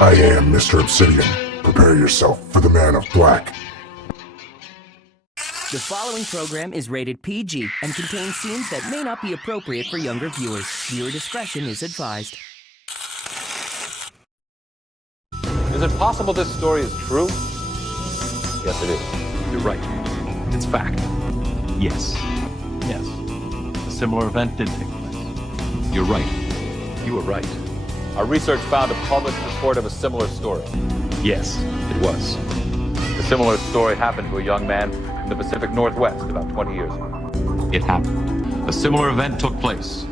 I am Mr. Obsidian. Prepare yourself for the Man of Black. The following program is rated PG and contains scenes that may not be appropriate for younger viewers. Viewer discretion is advised. Is it possible this story is true? Yes, it is. You're right. It's fact. Yes. Yes. A similar event did take place. You're right. You were right. Our research found a published report of a similar story. Yes, it was. A similar story happened to a young man in the Pacific Northwest about 20 years ago. It happened. A similar event took place.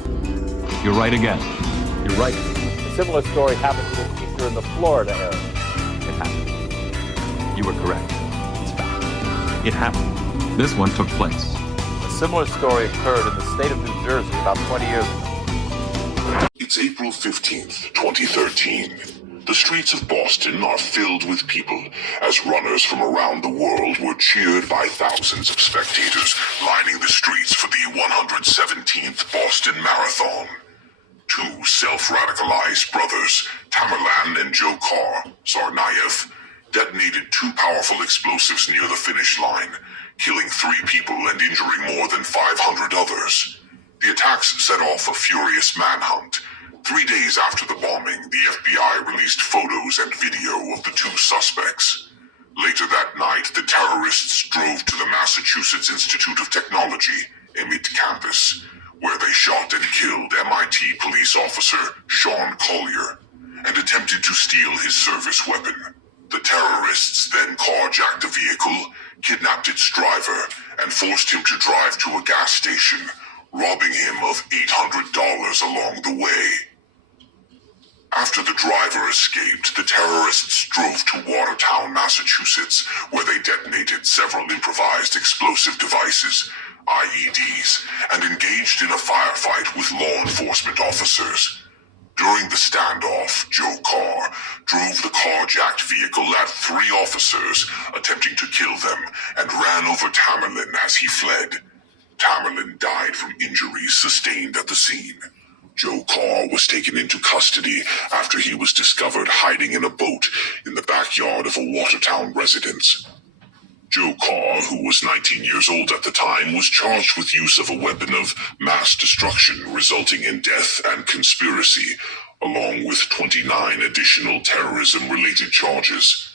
You're right again. You're right. A similar story happened to a teacher in the Florida area. It happened. You were correct. It's fact. It happened. This one took place. A similar story occurred in the state of New Jersey about 20 years ago. It's April 15th, 2013. The streets of Boston are filled with people as runners from around the world were cheered by thousands of spectators lining the streets for the 117th Boston Marathon. Two self-radicalized brothers, Tamerlan and Jogger, Tsarnaev, detonated two powerful explosives near the finish line, killing 3 people and injuring more than 500 others. The attacks set off a furious manhunt. 3 days after the bombing, the FBI released photos and video of the 2 suspects. Later that night, the terrorists drove to the Massachusetts Institute of Technology, MIT campus, where they shot and killed MIT police officer Sean Collier and attempted to steal his service weapon. The terrorists then carjacked the vehicle, kidnapped its driver, and forced him to drive to a gas station, robbing him of $800 along the way. After the driver escaped, the terrorists drove to Watertown, Massachusetts, where they detonated several improvised explosive devices, IEDs, and engaged in a firefight with law enforcement officers. During the standoff, Jogger drove the carjacked vehicle at 3 officers, attempting to kill them, and ran over Tamerlan as he fled. Tamerlan died from injuries sustained at the scene. Jogger was taken into custody after he was discovered hiding in a boat in the backyard of a Watertown residence. Jogger, who was 19 years old at the time, was charged with use of a weapon of mass destruction resulting in death and conspiracy, along with 29 additional terrorism-related charges.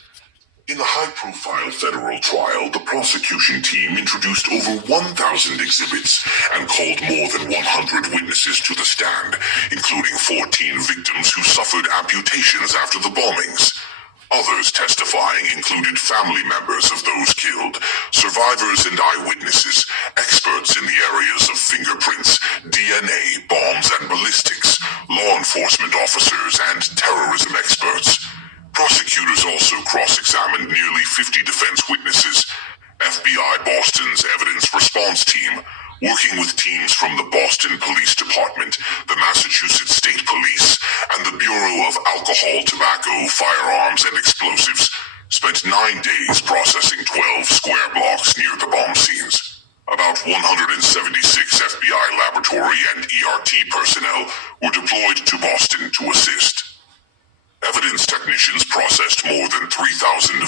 In the high-profile federal trial, the prosecution team introduced over 1,000 exhibits and called more than 100 witnesses to the stand, including 14 victims who suffered amputations after the bombings. Others testifying included family members of those killed, survivors and eyewitnesses, experts in the areas of fingerprints, DNA, bombs and ballistics, law enforcement officers, and terrorism experts. Prosecutors also cross-examined nearly 50 defense witnesses. FBI Boston's evidence response team, working with teams from the Boston Police Department, the Massachusetts State Police, and the Bureau of Alcohol, Tobacco, Firearms, and Explosives, spent 9 days processing 12 square blocks near the bomb scenes. About 176 FBI laboratory and ERT personnel were deployed to Boston to assist. Evidence technicians processed more than 3,500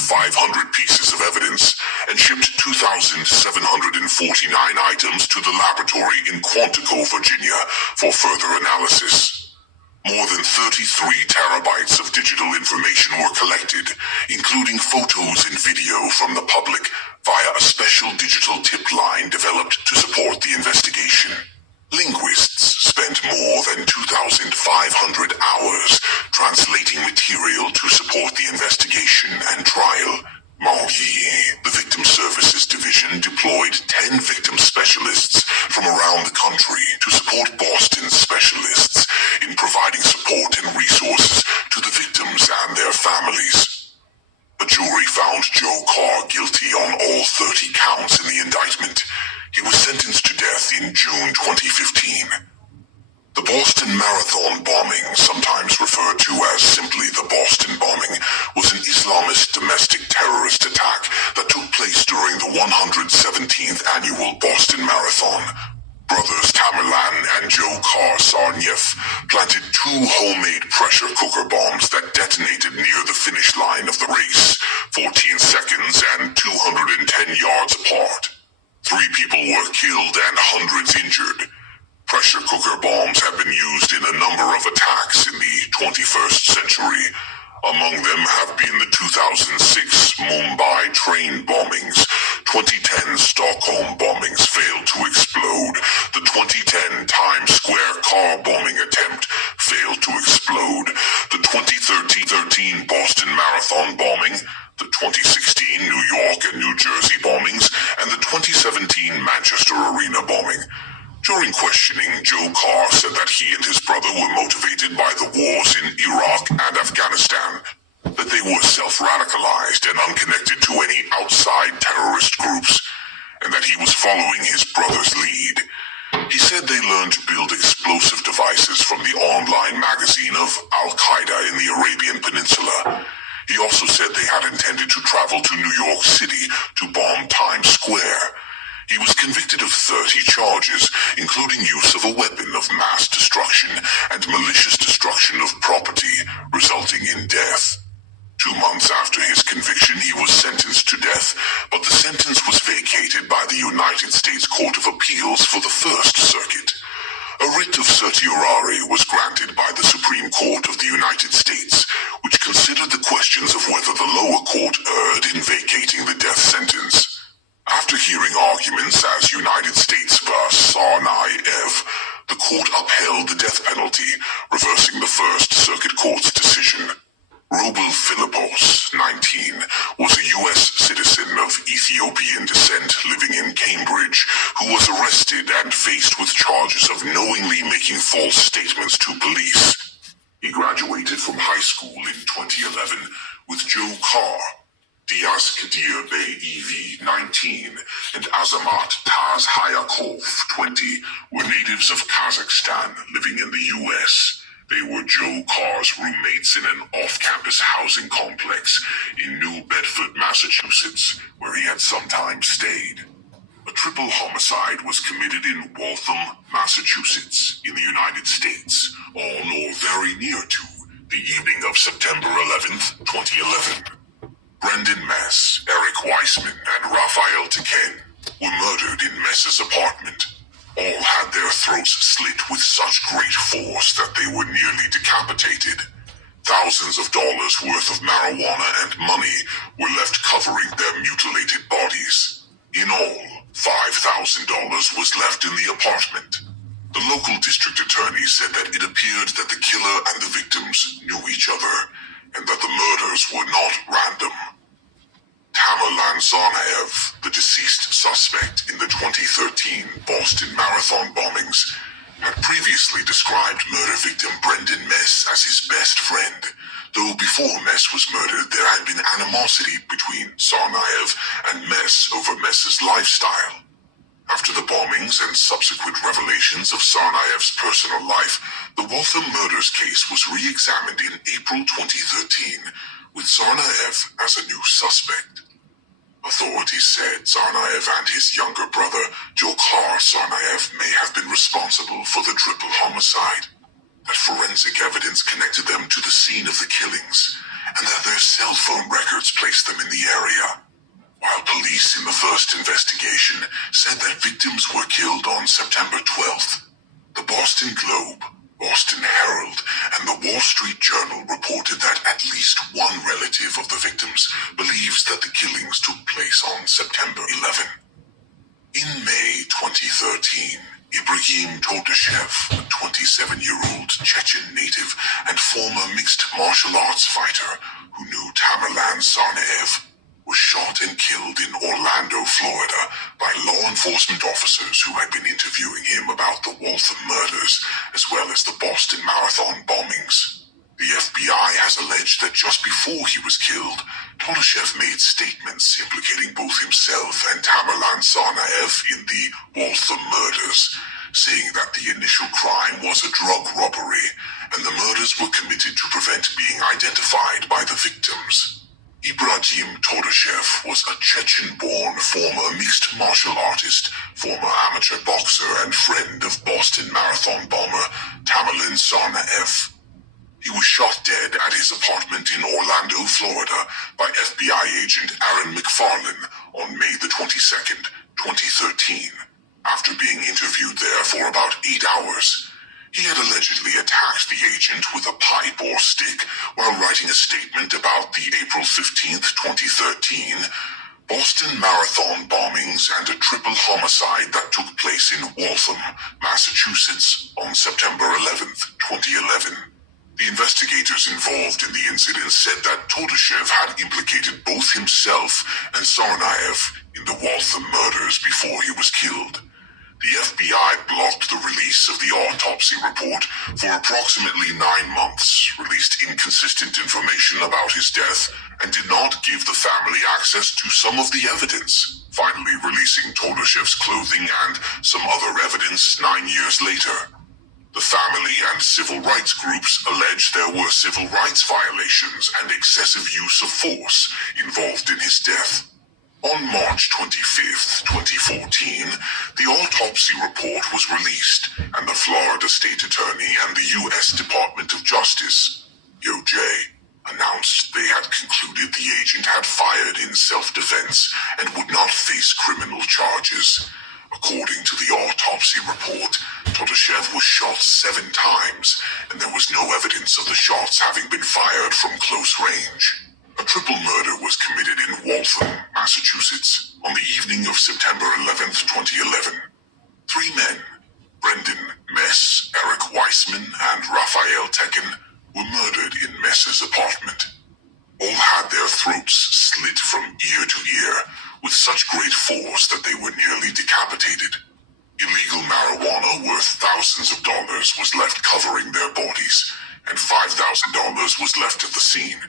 pieces of evidence and shipped 2,749 items to the laboratory in Quantico, Virginia, for further analysis. More than 33 terabytes of digital information were collected, including photos and video from the public via a special digital tip line developed to support the investigation. Linguists spent more than 2,500 hours translating material to support the investigation and trial. Marbury, the Victim Services Division, deployed 10 victim specialists from around the country to support Boston's specialists in providing support and resources to the victims and their families. A jury found Jogger guilty on all 30 counts in the indictment. He was sentenced to death in June 2015. The Boston Marathon bombing, sometimes referred to as simply the Boston bombing, was an Islamist domestic terrorist attack that took place during the 117th annual Boston Marathon. Brothers Tamerlan and Joe Sarnieff planted 2 homemade pressure cooker bombs that detonated near the finish line of the race, 14 seconds and 210 yards apart. 3 people were killed and hundreds injured. Pressure cooker bombs have been used in a number of attacks in the 21st century. Among them have been the 2006 Mumbai train bombings, 2010 Stockholm bombings failed to explode, the 2010 Times Square car bombing attempt failed to explode, the 2013 Boston Marathon bombing, the 2016 New York and New Jersey bombings, and the 2017 Manchester Arena bombing. During questioning, Joe Carr said that he and his brother were motivated by the wars in Iraq and Afghanistan, that they were self-radicalized and unconnected to any outside terrorist groups, and that he was following his brother's lead. He said they learned to build explosive devices from the online magazine of Al-Qaeda in the Arabian Peninsula. He also said they had intended to travel to New York City to bomb Times Square. He was convicted of 30 charges, including use of a weapon of mass destruction and malicious destruction of property, resulting in death. 2 months after his conviction, he was sentenced to death, but the sentence was vacated by the United States Court of Appeals for the First Circuit. A writ of certiorari was granted by the Supreme Court of the United States, which considered the questions of whether the lower court erred in vacating the death sentence. After hearing arguments as United States v. Tsarnaev, the court upheld the death penalty, reversing the First Circuit Court's decision. Robel Philippos, 19, was a U.S. citizen of Ethiopian descent living in Cambridge, who was arrested and faced with charges of knowingly making false statements to police. He graduated from high school in 2011 with Joe Carr. Diaz Kadir Bey EV, 19, and Azamat Taz Hayakov, 20, were natives of Kazakhstan living in the U.S. They were Joe Carr's roommates in an off-campus housing complex in New Bedford, Massachusetts, where he had sometimes stayed. A triple homicide was committed in Waltham, Massachusetts, in the United States, on or very near to the evening of September 11th, 2011. Brendan Mess, Eric Weissman, and Raphael Tequen were murdered in Mess's apartment. All had their throats slit with such great force that they were nearly decapitated. Thousands of dollars worth of marijuana and money were left covering their mutilated bodies. In all, $5,000 was left in the apartment. The local district attorney said that it appeared that the killer and the victims knew each other, and that the murders were not random. Tamerlan Tsarnaev, the deceased suspect in the 2013 Boston Marathon bombings, had previously described murder victim Brendan Mess as his best friend, though before Mess was murdered there had been animosity between Tsarnaev and Mess over Mess's lifestyle. After the bombings and subsequent revelations of Tsarnaev's personal life, the Waltham murders case was re-examined in April 2013, with Tsarnaev as a new suspect. Authorities said Tsarnaev and his younger brother, Jogger Tsarnaev, may have been responsible for the triple homicide, that forensic evidence connected them to the scene of the killings, and that their cell phone records placed them in the area. While police in the first investigation said that victims were killed on September 12th, the Boston Globe, Boston Herald, and the Wall Street Journal reported that at least one relative of the victims believes that the killings took place on September 11. In May 2013, Ibrahim Todashev, a 27-year-old Chechen native and former mixed martial arts fighter who knew Tamerlan Tsarnaev, was shot and killed in Orlando, Florida, by law enforcement officers who had been interviewing him about the Waltham murders, as well as the Boston Marathon bombings. The FBI has alleged that just before he was killed, Todashev made statements implicating both himself and Tamerlan Tsarnaev in the Waltham murders, saying that the initial crime was a drug robbery, and the murders were committed to prevent being identified by the victims. Ibrahim Todashev was a Chechen-born former mixed martial artist, former amateur boxer, and friend of Boston Marathon bomber Tamerlan Tsarnaev. He was shot dead at his apartment in Orlando, Florida, by FBI agent Aaron McFarlane on May the 22nd, 2013, after being interviewed there for about 8 hours. He had allegedly attacked the agent with a pipe or stick while writing a statement about the April 15th, 2013 Boston Marathon bombings and a triple homicide that took place in Waltham, Massachusetts on September 11th, 2011. The investigators involved in the incident said that Todashev had implicated both himself and Tsarnaev in the Waltham murders before he was killed. The FBI blocked the release of the autopsy report for approximately 9 months, released inconsistent information about his death, and did not give the family access to some of the evidence, finally releasing Todashev's clothing and some other evidence 9 years later. The family and civil rights groups allege there were civil rights violations and excessive use of force involved in his death. On March 25th, 2014, the autopsy report was released, and the Florida State Attorney and the U.S. Department of Justice, DOJ, announced they had concluded the agent had fired in self-defense and would not face criminal charges. According to the autopsy report, Todashev was shot 7 times, and there was no evidence of the shots having been fired from close range. A triple murder was committed in Waltham, Massachusetts, on the evening of September 11th, 2011. 3 men, Brendan Mess, Eric Weissman, and Raphael Tekin, were murdered in Mess's apartment. All had their throats slit from ear to ear with such great force that they were nearly decapitated. Illegal marijuana worth thousands of dollars was left covering their bodies, and $5,000 was left at the scene.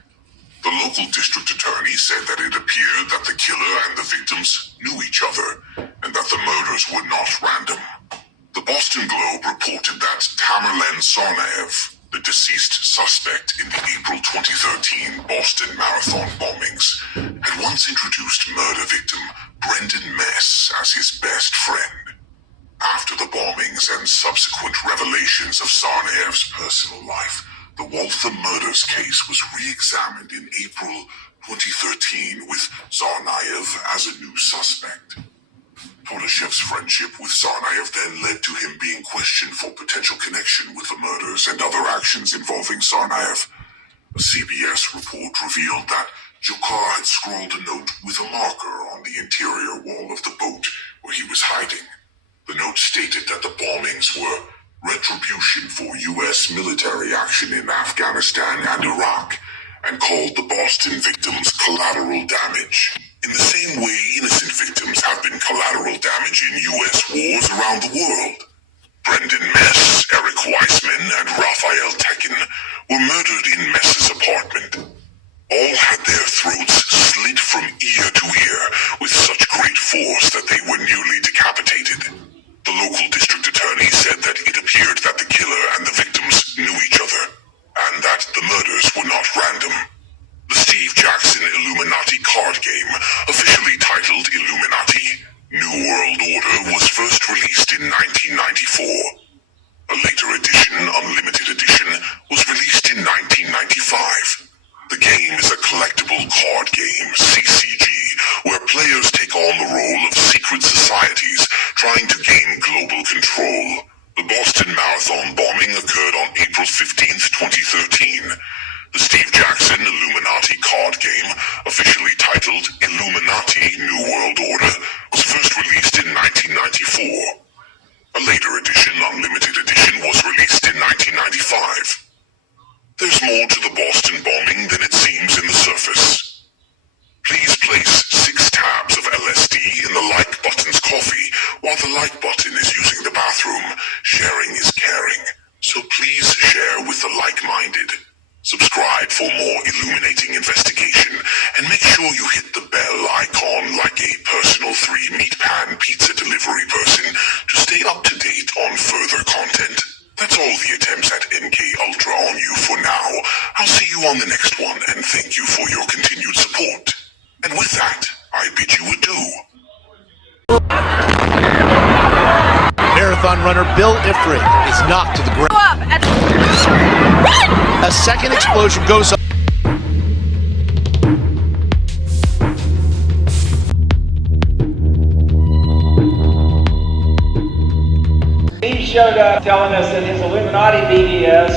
The local district attorney said that it appeared that the killer and the victims knew each other, and that the murders were not random. The Boston Globe reported that Tamerlan Tsarnaev, the deceased suspect in the April 2013 Boston Marathon bombings, had once introduced murder victim Brendan Mess as his best friend. After the bombings and subsequent revelations of Tsarnaev's personal life, the Waltham murders case was re-examined in April 2013 with Tsarnaev as a new suspect. Todashev's friendship with Tsarnaev then led to him being questioned for potential connection with the murders and other actions involving Tsarnaev. A CBS report revealed that Jogger had scrawled a note with a marker on the interior wall of the boat where he was hiding. The note stated that the bombings were retribution for U.S. military action in Afghanistan and Iraq, and called the Boston victims collateral damage. In the same way innocent victims have been collateral damage in U.S. wars around the world. Brendan Mess, Eric Weissman, and Raphael Tekin were murdered in Mess's apartment. All had their throats slit from ear to ear with such great force that they were nearly decapitated. The local district attorney said that it appeared that the killer and the victims knew each other, and that the murders were not random. The Steve Jackson Illuminati card game, officially titled Illuminati: New World Order, was first released in 1994. A later edition, Unlimited Edition, was released in 1995. The game is a collectible card game, CCG, where players take on the role of secret societies trying to gain global control. The Boston Marathon bombing occurred on April 15th, 2013. The Steve Jackson Illuminati card game, officially titled Illuminati: New World Order, was first released in 1994. A later edition, Unlimited Edition, was released in 1995. There's more to the Boston bombing than it seems in the surface. Please place 6 tabs of LSD in the like button's coffee while the like button is using the bathroom. Sharing is caring, so please share with the like-minded. Subscribe for more illuminating investigation, and make sure you hit the bell icon like a personal 3-meat pan pizza delivery person to stay up to date on further content. That's all the attempts at MK Ultra on you for now. I'll see you on the next one, and thank you for your continued support. marathon runner Bill Ifrit is knocked to the ground. A second explosion goes up. He showed up telling us that his Illuminati BDS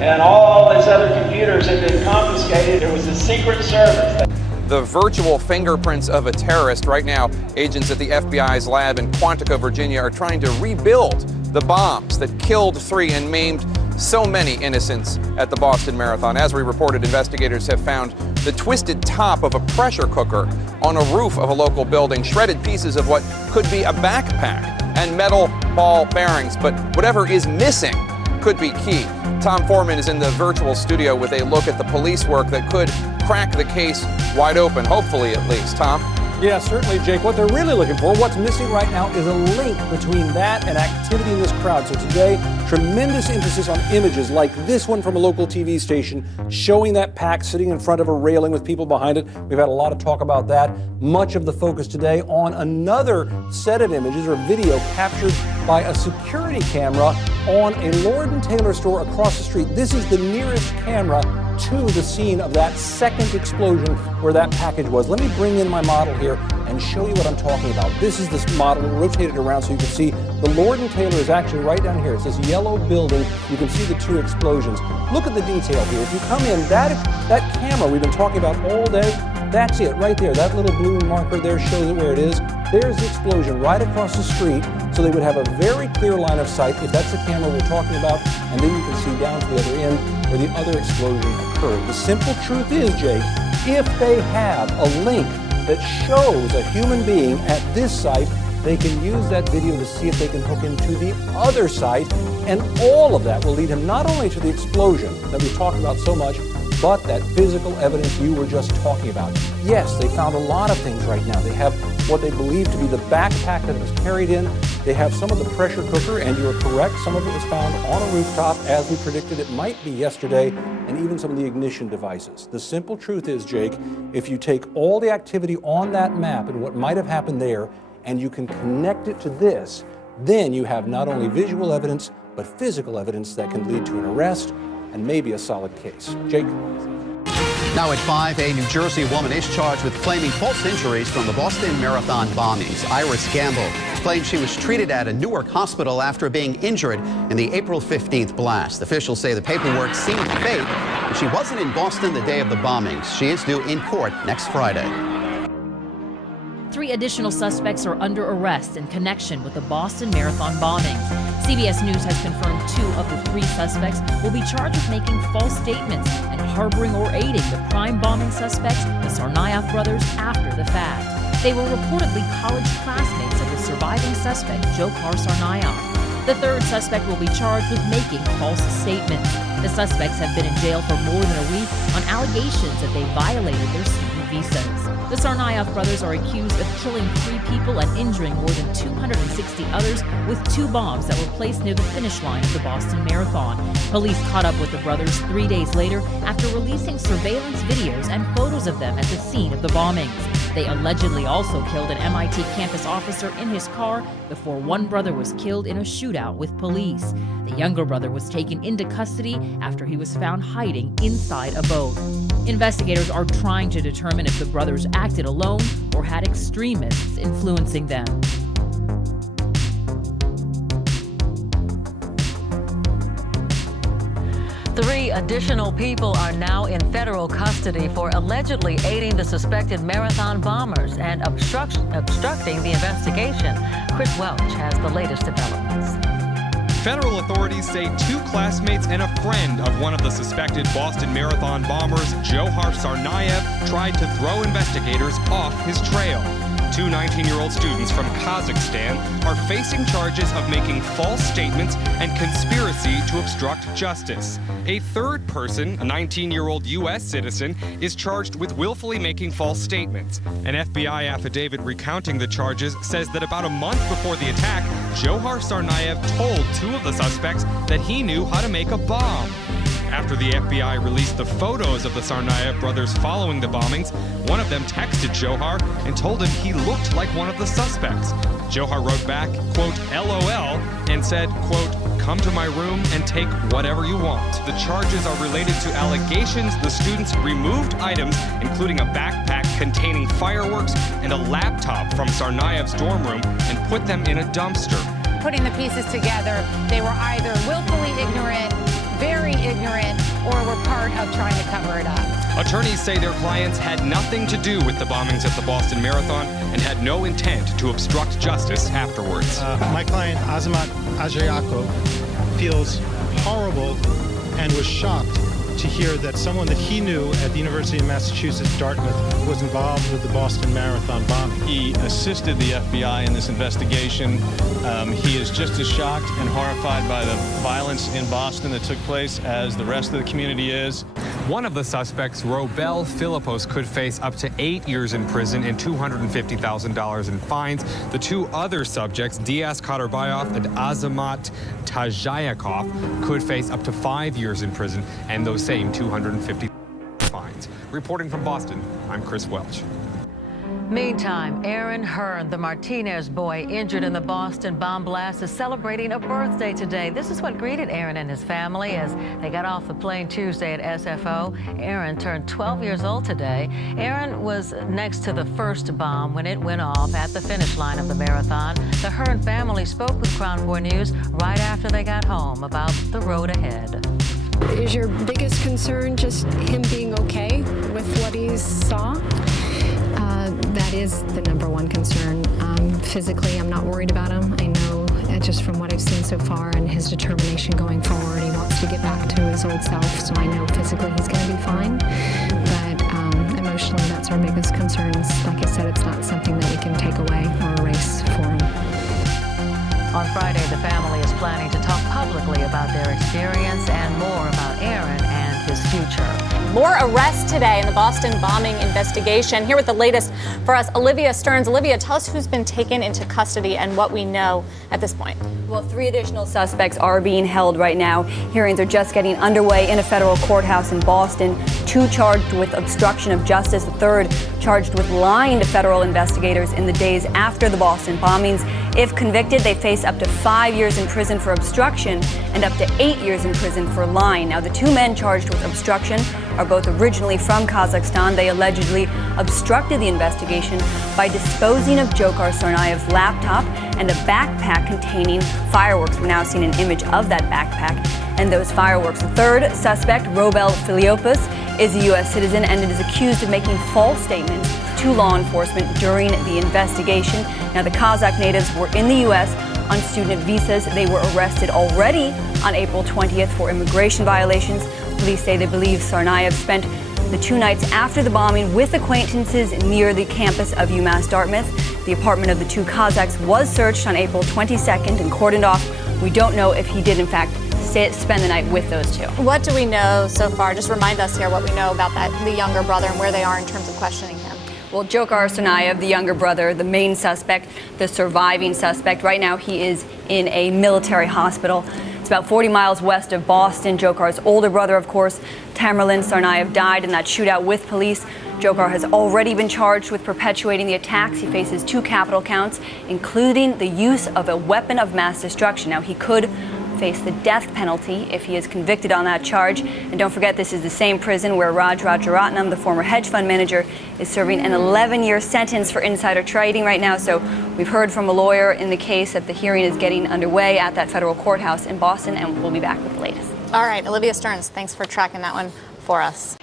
and all his other computers had been confiscated. There was a secret service. The virtual fingerprints of a terrorist. Right now, agents at the FBI's lab in Quantico, Virginia are trying to rebuild the bombs that killed 3 and maimed so many innocents at the Boston Marathon. As we reported, investigators have found the twisted top of a pressure cooker on a roof of a local building, shredded pieces of what could be a backpack, and metal ball bearings. But whatever is missing could be key. Tom Foreman is in the virtual studio with a look at the police work that could crack the case wide open, hopefully at least. Tom? Yeah, certainly, Jake. What they're really looking for, what's missing right now, is a link between that and activity in this crowd. So today, tremendous emphasis on images like this one from a local TV station showing that pack sitting in front of a railing with people behind it. We've had a lot of talk about that. Much of the focus today on another set of images or video captured by a security camera on a Lord & Taylor store across the street. This is the nearest camera to the scene of that second explosion where that package was. Let me bring in my model here and show you what I'm talking about. This is this model, rotated around so you can see the Lord & Taylor is actually right down here. It's this yellow building. You can see the 2 explosions. Look at the detail here. If you come in, that camera we've been talking about all day, that's it right there. That little blue marker there shows it where it is. There's the explosion right across the street, so they would have a very clear line of sight if that's the camera we're talking about, and then you can see down to the other end where the other explosion occurred. The simple truth is, Jake, if they have a link that shows a human being at this site, they can use that video to see if they can hook him to the other site, and all of that will lead him not only to the explosion that we've talked about so much, but that physical evidence you were just talking about. Yes, they found a lot of things right now. They have what they believe to be the backpack that it was carried in. They have some of the pressure cooker, and you are correct, some of it was found on a rooftop, as we predicted it might be yesterday, and even some of the ignition devices. The simple truth is, Jake, if you take all the activity on that map and what might have happened there, and you can connect it to this, then you have not only visual evidence, but physical evidence that can lead to an arrest and maybe a solid case. Jake? Now at 5, a New Jersey woman is charged with claiming false injuries from the Boston Marathon bombings. Iris Gamble claims she was treated at a Newark hospital after being injured in the April 15th blast. Officials say the paperwork seemed fake, and she wasn't in Boston the day of the bombings. She is due in court next Friday. 3 additional suspects are under arrest in connection with the Boston Marathon bombings. CBS News has confirmed 2 of the 3 suspects will be charged with making false statements and harboring or aiding the prime bombing suspects, the Tsarnaev brothers, after the fact. They were reportedly college classmates of the surviving suspect, Jogger Tsarnaev. The 3rd suspect will be charged with making false statements. The suspects have been in jail for more than a week on allegations that they violated their student visas. The Tsarnaev brothers are accused of killing 3 people and injuring more than 260 others with 2 bombs that were placed near the finish line of the Boston Marathon. Police caught up with the brothers 3 days later after releasing surveillance videos and photos of them at the scene of the bombings. They allegedly also killed an MIT campus officer in his car before one brother was killed in a shootout with police. The younger brother was taken into custody after he was found hiding inside a boat. Investigators are trying to determine if the brothers acted alone or had extremists influencing them. Three additional people are now in federal custody for allegedly aiding the suspected marathon bombers and obstructing the investigation. Chris Welch has the latest developments. Federal authorities say 2 classmates and a friend of one of the suspected Boston Marathon bombers, Jogger Tsarnaev, tried to throw investigators off his trail. 2 19-year-old students from Kazakhstan are facing charges of making false statements and conspiracy to obstruct justice. A 3rd person, a 19-year-old U.S. citizen, is charged with willfully making false statements. An FBI affidavit recounting the charges says that about a month before the attack, Jogger Tsarnaev told 2 of the suspects that he knew how to make a bomb. After the FBI released the photos of the Tsarnaev brothers following the bombings, one of them texted Johar and told him he looked like one of the suspects. Johar wrote back, quote, LOL, and said, quote, come to my room and take whatever you want. The charges are related to allegations the students removed items, including a backpack containing fireworks and a laptop from Tsarnaev's dorm room, and put them in a dumpster. Putting the pieces together, they were either willfully ignorant, very ignorant, or were part of trying to cover it up. Attorneys say their clients had nothing to do with the bombings at the Boston Marathon and had no intent to obstruct justice afterwards. My client, Azamat Ajayakov, feels horrible and was shocked to hear that someone that he knew at the University of Massachusetts, Dartmouth, was involved with the Boston Marathon bombing. He assisted the FBI in this investigation. He is just as shocked and horrified by the violence in Boston that took place as the rest of the community is. One of the suspects, Robel Philippos, could face up to 8 years in prison and $250,000 in fines. The two other subjects, Diaz Kaderbayov and Azamat Tajayakov, could face up to 5 years in prison and those same $250,000 fines. Reporting from Boston, I'm Chris Welch. Meantime, Aaron Hearn, the Martinez boy injured in the Boston bomb blast, is celebrating a birthday today. This is what greeted Aaron and his family as they got off the plane Tuesday at SFO. Aaron turned 12 years old today. Aaron was next to the first bomb when it went off at the finish line of the marathon. The Hearn family spoke with Crown 4 News right after they got home about the road ahead. Is your biggest concern just him being okay with what he saw? That is the number one concern. Physically, I'm not worried about him. I know just from what I've seen so far and his determination going forward, he wants to get back to his old self. So I know physically he's going to be fine. But emotionally, that's our biggest concerns. Like I said, it's not something that we can take away or erase for him. On Friday, the family is planning to talk publicly about their experience and more about Aaron and his future. More arrests today in the Boston bombing investigation. Here with the latest for us, Olivia Stearns. Olivia, tell us who's been taken into custody and what we know at this point. Well, 3 additional suspects are being held right now. Hearings are just getting underway in a federal courthouse in Boston. 2 charged with obstruction of justice. The third charged with lying to federal investigators in the days after the Boston bombings. If convicted, they face up to 5 years in prison for obstruction and up to 8 years in prison for lying. Now, the 2 men charged with obstruction are both originally from Kazakhstan. They allegedly obstructed the investigation by disposing of Jogger Tsarnaev's laptop and a backpack containing fireworks. We're now seeing an image of that backpack and those fireworks. The third suspect, Robel Philippos, is a U.S. citizen and is accused of making false statements to law enforcement during the investigation. Now, the Kazakh natives were in the U.S. on student visas. They were arrested already on April 20th for immigration violations. Police say they believe Tsarnaev spent the 2 nights after the bombing with acquaintances near the campus of UMass Dartmouth. The apartment of the 2 Kazakhs was searched on April 22nd and cordoned off. We don't know if he did, in fact, spend the night with those 2. What do we know so far? Just remind us here what we know about the younger brother and where they are in terms of questioning him. Well, Jogger Tsarnaev, the younger brother, the main suspect, the surviving suspect, right now he is in a military hospital. It's about 40 miles west of Boston. Jogger's older brother, of course, Tamerlan Tsarnaev, died in that shootout with police. Jogger has already been charged with perpetuating the attacks. He faces 2 capital counts, including the use of a weapon of mass destruction. Now, he could face the death penalty if he is convicted on that charge. And don't forget, this is the same prison where Raj Rajaratnam, the former hedge fund manager, is serving an 11-year sentence for insider trading right now. So we've heard from a lawyer in the case that the hearing is getting underway at that federal courthouse in Boston, and we'll be back with the latest. All right, Olivia Stearns, thanks for tracking that one for us.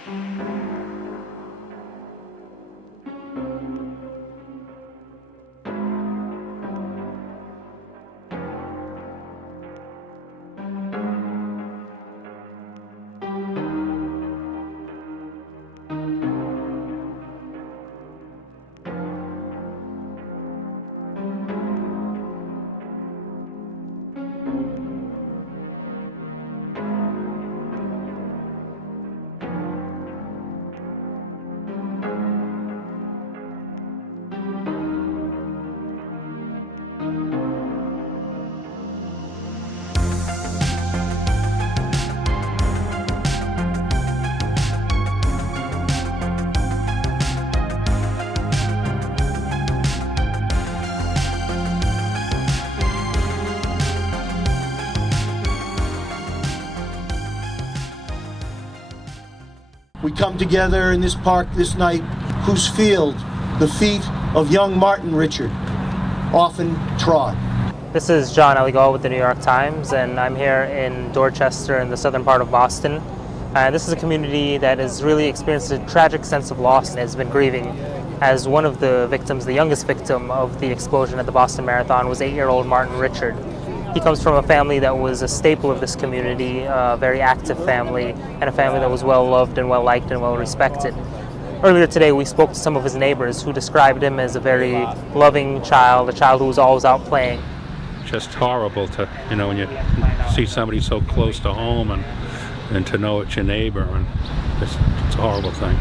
We come together in this park this night, whose field the feet of young Martin Richard often trod. This is John Eligo with the New York Times, and I'm here in Dorchester in the southern part of Boston. This is a community that has really experienced a tragic sense of loss and has been grieving, as one of the victims, the youngest victim of the explosion at the Boston Marathon, was 8-year-old Martin Richard. He comes from a family that was a staple of this community, a very active family, and a family that was well loved and well liked and well respected. Earlier today we spoke to some of his neighbors who described him as a very loving child, a child who was always out playing. Just horrible to, when you see somebody so close to home and to know it's your neighbor, and it's a horrible thing.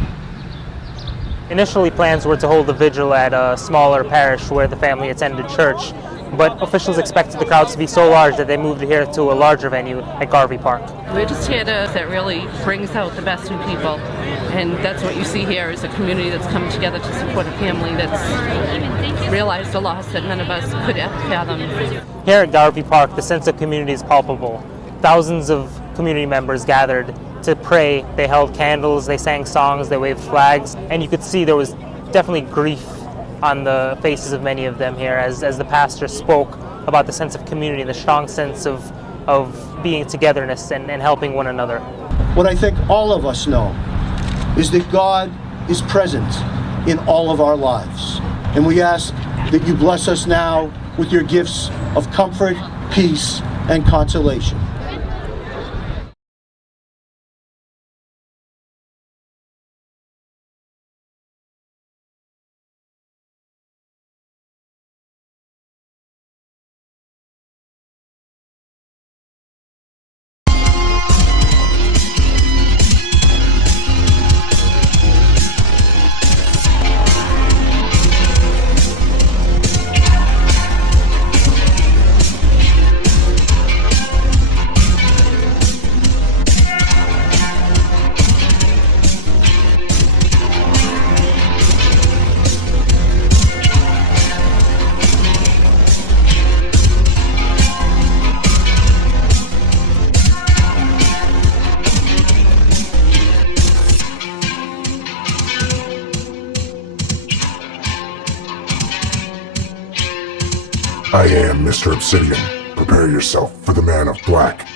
Initially plans were to hold the vigil at a smaller parish where the family attended church, but officials expected the crowds to be so large that they moved here to a larger venue at Garvey Park. We're just here that really brings out the best in people, and that's what you see here is a community that's come together to support a family that's realized a loss that none of us could ever fathom. Here at Garvey Park, the sense of community is palpable. Thousands of community members gathered to pray. They held candles, they sang songs, they waved flags, and you could see there was definitely grief on the faces of many of them here as the pastor spoke about the sense of community, the strong sense of being togetherness and helping one another. What I think all of us know is that God is present in all of our lives. And we ask that you bless us now with your gifts of comfort, peace, and consolation. I am Mr. Obsidian. Prepare yourself for the Man of Black.